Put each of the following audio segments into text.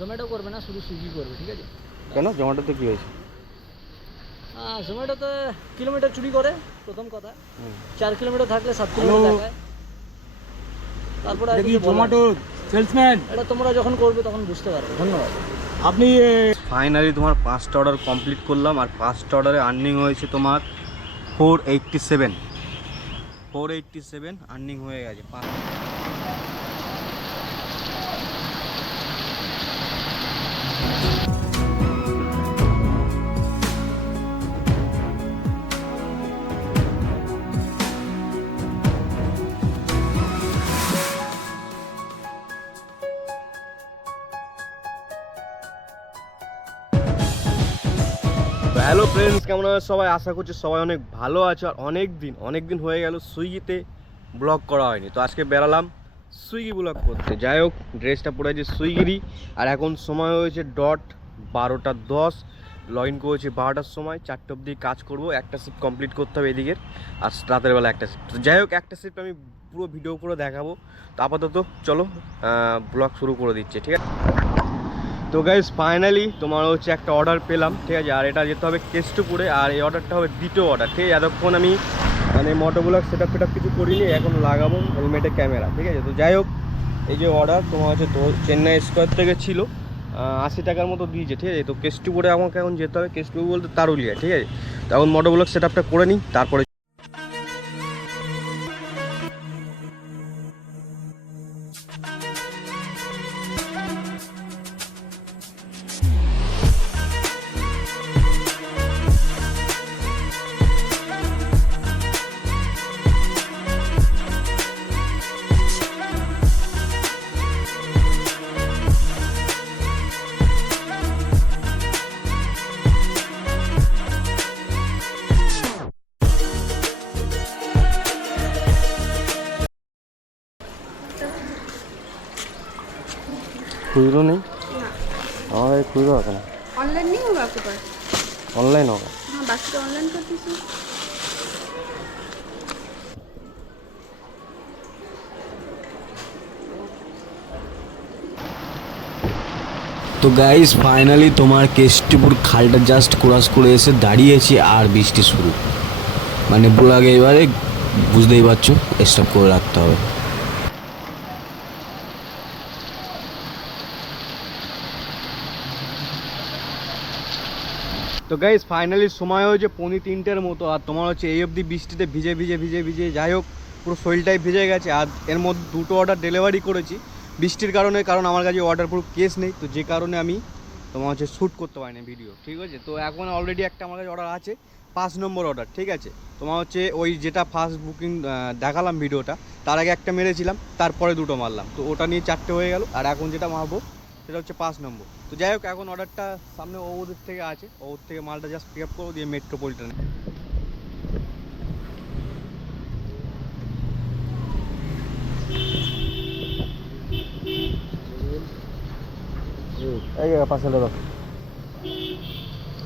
জোম্যাটো করবে না শুধু সুইগি করবে ঠিক আছে? কেন? জোম্যাটোতে কি হয়েছে? হ্যাঁ জোম্যাটোতে কিলোমিটার চুরি করে প্রথম কথা। চার কিলোমিটার থাকলে সাত কিলোমিটার দেখায়। তারপরে আর কি কিছু জোম্যাটো সেলসম্যান এটা তোমরা যখন করবে তখন বুঝতে পারবে। ধন্যবাদ। আপনি ফাইনালি তোমার পাঁচটা অর্ডার কমপ্লিট করলাম আর পাঁচটা অর্ডারে আর্নিং হয়েছে তোমার four eighty seven four eighty seven earning হয়ে গেছে। পাঁচ হ্যালো ফ্রেন্ডস কেমন আছে? সবাই আশা করছি সবাই অনেক ভালো আছে আর অনেক দিন অনেক দিন হয়ে গেল সুইগিতে ব্লগ করা হয়নি। তো আজকে বেরালাম সুইগি ব্লগ করতে। যাই হোক ড্রেসটা পরে আছে সুইগিরই। আর এখন সময় হয়েছে ডট বারোটা দশ। লগ ইন করেছি বারোটার সময়। চারটে অবধি কাজ করব। একটা শিফট কমপ্লিট করতে হবে এদিকের। আর রাতের বেলা একটা শিফট যাই হোক, একটা শিফট আমি পুরো ভিডিও করে দেখাবো। তো আপাতত চলো ব্লগ শুরু করে দিচ্ছে, ঠিক আছে? তো গাইজ ফাইনালি তোমার হচ্ছে একটা অর্ডার পেলাম, ঠিক আছে? আর এটা যেতে হবে কেষ্টপুরে, আর এই অর্ডারটা হবে দ্বিতীয় অর্ডার ঠিক আছে? এতক্ষণ আমি মানে মোটোগুলো সেট আপ কিছু করিনি, এখন লাগাবো হেলমেটে ক্যামেরা ঠিক আছে? তো যাই হোক, এই যে অর্ডার তোমার হচ্ছে তো চেন্নাই স্কোয়ার থেকে ছিল আশি টাকার মতো দিয়েছে, ঠিক আছে? তো কেষ্টপুরে আমাকে এখন যেতে হবে, কেষ্টপুর বলতে তারুলিয়া ঠিক আছে? তো এখন মোটোগুলো সেট আপটা করে নিই, তারপরে খুচরো নেই আমার এই খুচরো আছে না ऑनलाइन नहीं होगा आपके पास অনলাইন হবে हाँ बाकी तो ऑनलाइन कर दीजिए তো গাইস ফাইনালি তোমার কেষ্টপুর খালটা জাস্ট ক্রস করে এসে দাঁড়িয়েছি আর বৃষ্টি শুরু মানে ব্লগে এবারে বুঝতেই পারছো স্টপ করে রাখতে হবে তো গাইজ ফাইনালি সময় হয়েছে পৌনে তিনটের মতো, আর তোমার হচ্ছে এই অবধি বৃষ্টিতে ভিজে ভিজে ভিজে ভিজে, যাই হোক, পুরো শরীরটাই ভিজে গেছে। আর এর মধ্যে দুটো অর্ডার ডেলিভারি করেছি, বৃষ্টির কারণে, কারণ আমার কাছে অর্ডার পুরো কেস নেই, তো যে কারণে আমি তোমার হচ্ছে শ্যুট করতে পারি পারিনি ভিডিও ঠিক আছে? তো এখন অলরেডি একটা আমার কাছে অর্ডার আছে, পাঁচ নম্বর অর্ডার ঠিক আছে? তোমার হচ্ছে ওই যেটা ফার্স্ট বুকিং দেখালাম ভিডিওটা তার আগে একটা মেরেছিলাম, তারপরে দুটো মারলাম, তো ওটা নিয়ে চারটে হয়ে গেল, আর এখন যেটা মারবো সেটা হচ্ছে পাঁচ নম্বর। তো যাই হোক এখন অর্ডারটা সামনে ওদের থেকে আছে। ওর থেকে মালটা জাস্ট পিক আপ করব দিয়ে মেট্রোপলিটনে এই পাশে দাদা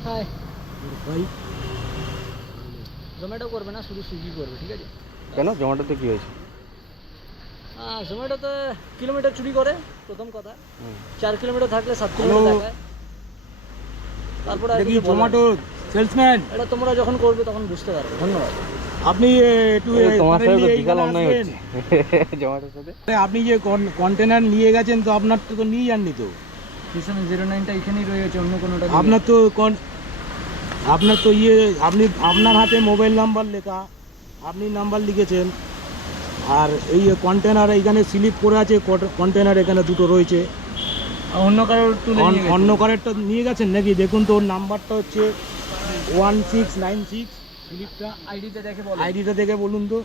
হাই জোম্যাটো করবে না শুধু সুইগি করবে ঠিক আছে? কেন? জোম্যাটোতে কি হয়েছে? হ্যাঁ জোম্যাটোতে কিলোমিটার চুরি করে প্রথম কথা। চার কিলোমিটার থাকলে সাত কিলোমিটার দেখায়। তারপরে জোম্যাটো সেলসম্যান এটা তোমরা যখন করবে তখন বুঝতে পারবে। ধন্যবাদ। আপনি একটু তোমার সাথে তো suddenly অন্যায় হচ্ছে। জোম্যাটোর সাথে? আপনি যে কন্টেনার নিয়ে গেছেন তো আপনার তো তো নিয়ে যাননি তো। পিছনে জিরো নাইনটা এখানেই রয়েছে অন্য কোনোটা আপনার তো কন- আপনার তো ইয়ে আপনি আপনার হাতে মোবাইল নাম্বার লেখা আপনি নাম্বার লিখেছেন। আর এই কন্টেনার এইখানে স্লিপ করে আছে কন্টেনার এখানে দুটো রয়েছে। অন্য কারোর অন্য কারেরটা নিয়ে গেছেন নাকি? দেখুন তো ওর নাম্বারটা হচ্ছে ওয়ান সিক্স নাইন সিক্স স্লিপটা আইডিতে দেখে বলো আইডিটা দেখে বলুন তো।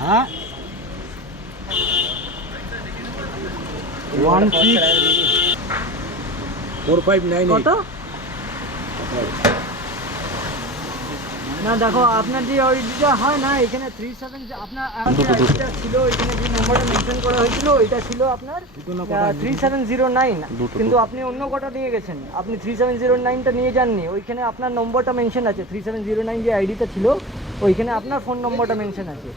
হ্যাঁ? One six four five nine কত? না দেখো আপনার যে আইডিটা হয় না এখানে থ্রি সেভেন আপনার। আইডিটা ছিল এখানে যে নম্বরটা মেনশন করা হয়েছিল এটা ছিল আপনার থ্রি সেভেন জিরো নাইন কিন্তু আপনি অন্য কটা নিয়ে গেছেন। আপনি থ্রি সেভেন জিরো নাইনটা নিয়ে যাননি। ওইখানে আপনার নম্বরটা মেনশন আছে। থ্রি সেভেন জিরো নাইন যে আইডিটা ছিল ওইখানে আপনার ফোন নম্বরটা মেনশন আছে।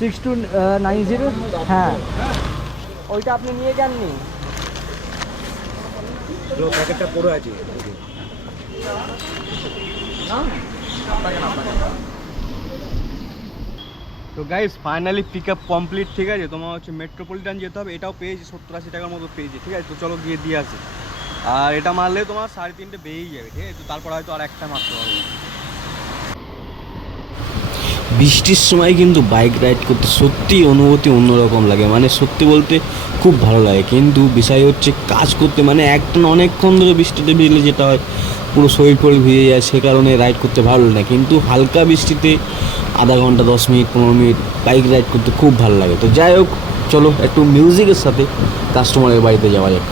সিক্স টু নাইন জিরো হ্যাঁ। ওইটা আপনি নিয়ে যাননি। প্যাকেটটা পড়ে আছে। তো guys finally pick up complete ঠিক আছে? তোমার হচ্ছে মেট্রোপলিটন যেতে হবে, এটাও পেয়েছি, সত্তর আশি টাকার মতো পেয়েছি, ঠিক আছে? তো চলো গিয়ে দিয়ে আসি। আর এটা মারলে তোমার সাড়ে তিনটে বেরিয়ে যাবে, ঠিক আছে? তো তারপর হয়তো আর একটা মারতে হবে বৃষ্টির সময় কিন্তু বাইক রাইড করতে সত্যি অনুভূতি অন্যরকম লাগে মানে সত্যি বলতে খুব ভালো লাগে। কিন্তু বিষয় হচ্ছে কাজ করতে মানে একটা অনেকক্ষণ ধরে বৃষ্টিতে ভিজলে যেটা হয় পুরো শরীর ফরীর ভিজে যায়, সে কারণে রাইড করতে ভালো না। কিন্তু হালকা বৃষ্টিতে আধা ঘণ্টা, দশ মিনিট, পনেরো মিনিট বাইক রাইড করতে খুব ভালো লাগে। তো যাই হোক, চলো একটু মিউজিকের সাথে কাস্টমারের বাড়িতে যাওয়া যাক।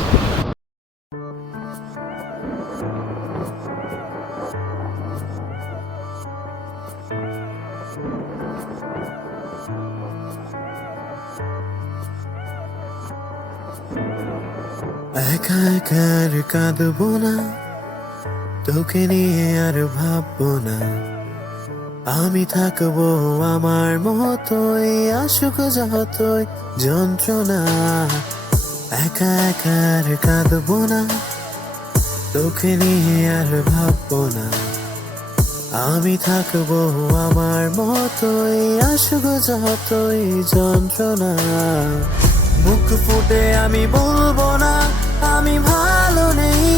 একা একা কাঁদবো না। তোকে নিয়ে আর ভাববো না। আমি থাকব আমার মতোই, আসুক যতই যন্ত্রণা। একা একা আর কাঁদবো না। তোকে নিয়ে আর ভাববো না। আমি থাকব আমার মতোই, আসুক যতই যন্ত্রণা। মুখ ফুটে আমি বলব না, আমি ভালো নেই।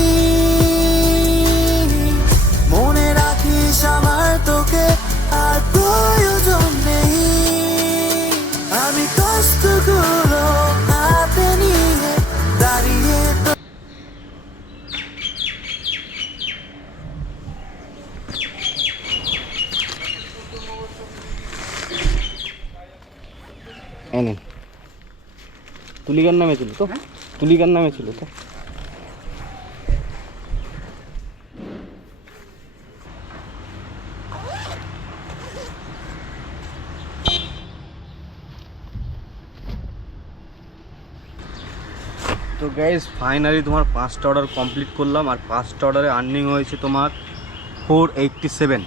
এনেন তুলিকার নামে ছিল তো? তুলিকার নামে ছিল তো? তো গাইজ ফাইনালি তোমার পাঁচটা অর্ডার কমপ্লিট করলাম আর পাঁচটা অর্ডারে আর্নিং হয়েছে তোমার four eighty seven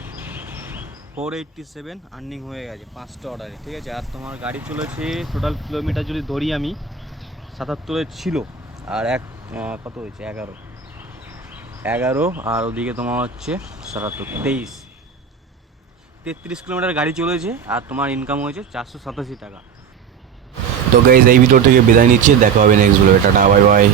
four eighty seven earning হয়ে গেছে, পাঁচটা অর্ডারে ঠিক আছে? আর তোমার গাড়ি চলেছে টোটাল কিলোমিটার যদি ধরি আমি, সাতাত্তরে ছিল, আর এক কত হয়েছে? এগারো। এগারো, আর ওদিকে তোমার হচ্ছে সাতাত্তর, তেইশ। তেত্রিশ কিলোমিটার গাড়ি চলেছে, আর তোমার ইনকাম হয়েছে চারশো সাতাশি টাকা। তো গাইজ এই ভিডিও থেকে বিদায় নিচ্ছি, দেখা হবে next video tata bye bye